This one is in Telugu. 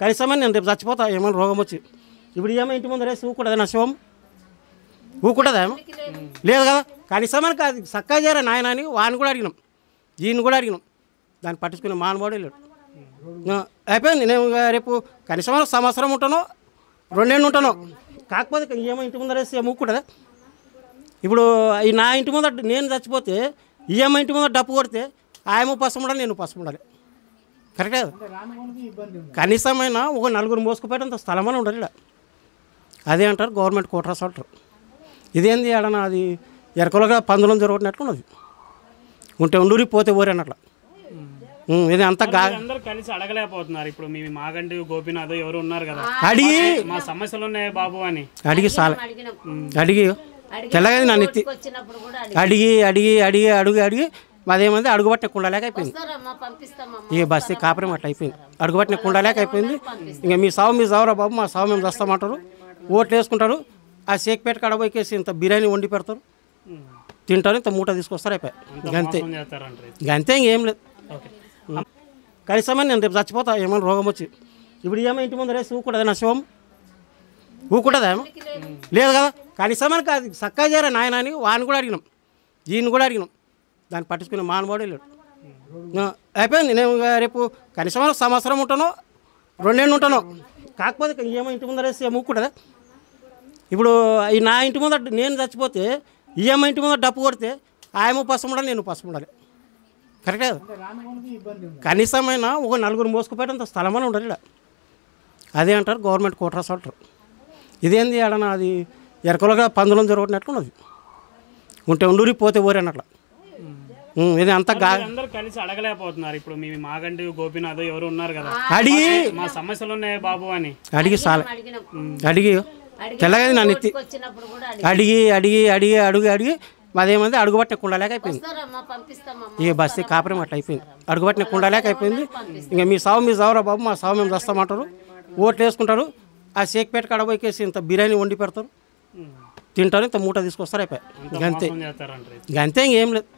కనీసమే నేను రేపు చచ్చిపోతా ఏమైనా రోగం వచ్చి. ఇప్పుడు ఏమో ఇంటి ముందు రేసి ఊకుంటుందా నా శివం? ఊకుంటుందా ఏమో? లేదు కదా. కనీసమని కాదు చక్కగా చేయరా నాయన అని వాడిని కూడా అడిగినాం, ఈయన కూడా అడిగినాం. దాన్ని పట్టించుకునే మానవాడే లేడు. అయిపోయింది. నేను రేపు కనీసమైన సంవత్సరం ఉంటానో 2 ఏళ్ళు ఉంటానో. కాకపోతే ఏమో ఇంటి ముందర వేసి ఊకుంటుందా? ఇప్పుడు ఈ నా ఇంటి ముందర నేను చచ్చిపోతే ఈఎమ్మ ఇంటి ముందర డప్పు కొడితే ఆయమ పసుపు ఉండాలి, నేను పసుపు ఉండాలి. కరెక్టే కదా. కనీసమైన ఒక 4 మోసుకుపోయేంత స్థలమని ఉండాలి ఇక్కడ. అదే అంటారు గవర్నమెంట్ కోటరాస్ అంటారు. ఇదేంది ఆడన అది ఎరకలుగా పందులను జరుగుతున్నట్లు ఉన్నది. ఉంటే ఉండూరి పోతే ఊరి అన్నట్లు. ఇది అంతా అందరూ కలిసి అడగలేకపోతున్నారు. ఇప్పుడు మీ మాగంటి గోపీనాథ్ ఎవరు ఉన్నారు కదా, అడిగి మా సమస్యలు ఉన్నాయి బాబు అని అడిగి చాలా అడిగి తెల్లగా నన్ను ఎత్తి అడిగి అడిగి అడిగి అడుగు అడిగి అదేమంది అడుగుబట్టిన కుండలేక అయిపోయింది. ఇక బస్తీ కాపురం అట్లా అయిపోయింది. అడుగుబట్టిన కుండలేక అయిపోయింది. ఇంకా మీ సావురా బాబు, మా సావు మేము చేస్తామంటారు. ఓట్లు వేసుకుంటారు. ఆ షేక్పేట కాడ పోయికేసి ఇంత బిర్యానీ వండి పెడతారు, తింటారు, ఇంత మూట తీసుకొస్తారు. అయిపోయి గంతే గంతే ఇంకేం లేదు. కనీసమే నేను రేపు చచ్చిపోతా ఏమైనా రోగం వచ్చి. ఇప్పుడు ఏమో ఇంటి ముందు రేసి ఊకుంటుందా నా శివం? ఊకుంటుందా ఏమో? లేదు కదా. కనీసమని కాదు చక్కగా చేయరా నాయన అని వాడిని కూడా అడిగినాం, ఈయన కూడా అడిగినాం. దాన్ని పట్టించుకునే మానవాడే లేడు. అయిపోయింది. నేను రేపు కనీసమైన సంవత్సరం ఉంటానో 2 ఏళ్ళు ఉంటానో. కాకపోతే ఏమో ఇంటి ముందర వేసి ఊకుంటుందా? ఇప్పుడు ఈ నా ఇంటి ముందర నేను చచ్చిపోతే ఈఎమ్మ ఇంటి ముందర డప్పు కొడితే ఆయమ పసుపు ఉండాలి, నేను పసుపు ఉండాలి. కరెక్టే కదా. కనీసమైన ఒక 4 మోసుకుపోయేంత స్థలమని ఉండాలి ఇక్కడ. అదే అంటారు గవర్నమెంట్ కోటరాస్ అంటారు. ఇదేంది ఆడన అది ఎరకలుగా పందులను జరుగుతున్నట్లు ఉన్నది. ఉంటే ఉండూరి పోతే ఊరి అన్నట్లు. ఇది అంతా అందరూ కలిసి అడగలేకపోతున్నారు. ఇప్పుడు మీ మాగంటి గోపీనాథ్ ఎవరు ఉన్నారు కదా, అడిగి మా సమస్యలు ఉన్నాయి బాబు అని అడిగి చాలా అడిగి తెల్లగా నన్ను ఎత్తి అడిగి అడిగి అడిగి అడుగు అడిగి అదేమంది అడుగుబట్టిన కుండలేక అయిపోయింది. ఇక బస్తీ కాపురం అట్లా అయిపోయింది. అడుగుబట్టిన కుండలేక అయిపోయింది. ఇంకా మీ సావురా బాబు, మా సావు మేము చేస్తామంటారు. ఓట్లు వేసుకుంటారు. ఆ షేక్పేట కాడ పోయికేసి ఇంత బిర్యానీ వండి పెడతారు, తింటారు, ఇంత మూట తీసుకొస్తారు. అయిపోయి గంతే గంతే ఇంకేం లేదు.